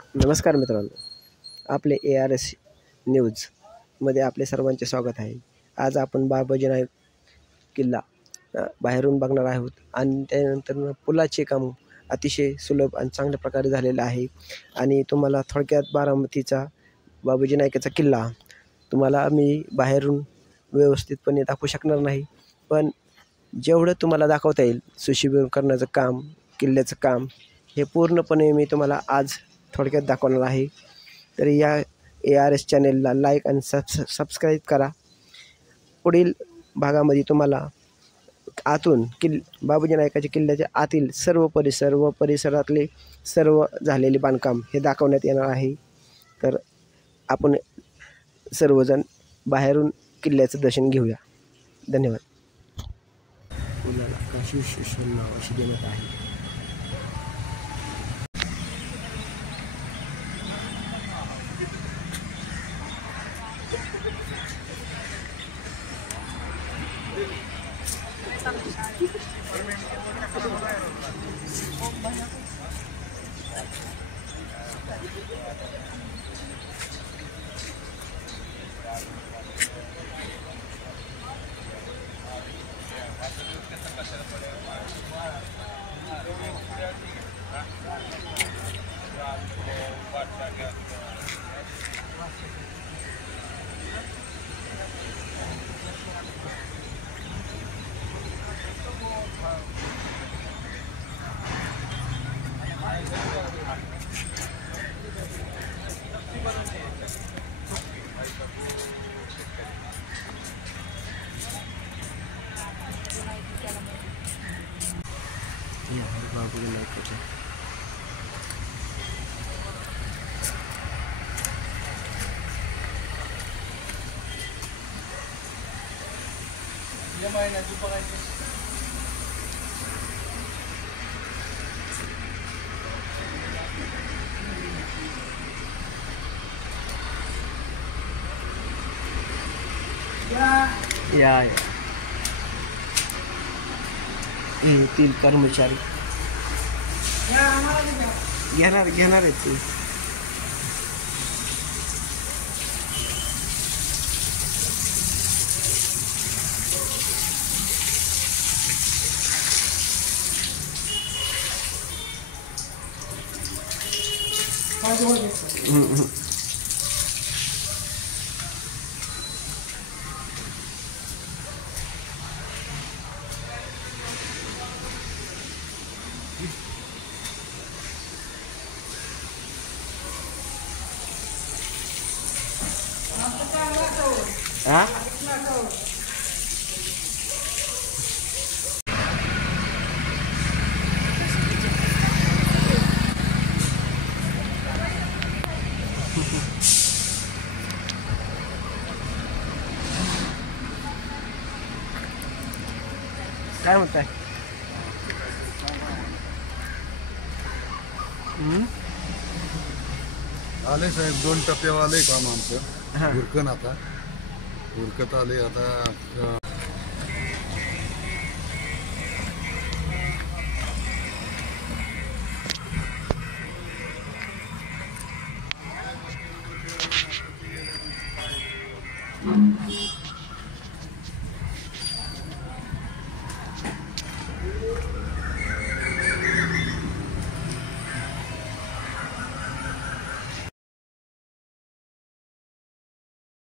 नमस्कार मित्रांनो, आपले ARS न्यूजमध्ये आपले सर्वांचे स्वागत आहे. आज आपण बाबाजी नाईक किल्ला बाहेरून बघणार आहोत आणि त्यानंतर पुलाचे काम अतिशय सुलभ आणि चांगल्या प्रकारे झालेलं आहे आणि तुम्हाला थोडक्यात बारामतीचा बाबाजी नाईकाचा किल्ला तुम्हाला मी बाहेरून व्यवस्थितपणे दाखवू शकणार नाही, पण जेवढं तुम्हाला दाखवता येईल सुशोभीकरण करण्याचं काम, किल्ल्याचं काम हे पूर्णपणे मी तुम्हाला आज थोडक्यात दाखवणार आहे. तर या ARS चॅनेलला लाईक आणि सबस्क्राईब करा. पुढील भागामध्ये तुम्हाला आतून बाबाजी नाईकाच्या किल्ल्याच्या आतील सर्व परिसर व परिसरातले सर्व झालेले बांधकाम हे दाखवण्यात येणार आहे. तर आपण सर्वजण बाहेरून किल्ल्याचं दर्शन घेऊया. धन्यवाद. पुलाला काशी स्टेशन नाव अशी देण्यात आहे. बाबाजी नाईकाच्या या येथील कर्मचारी घेणार आहेत ते. हा काय म्हणताय? आले साहेब, 2 टप्प्यावाले काम आमचं उरकत आले आता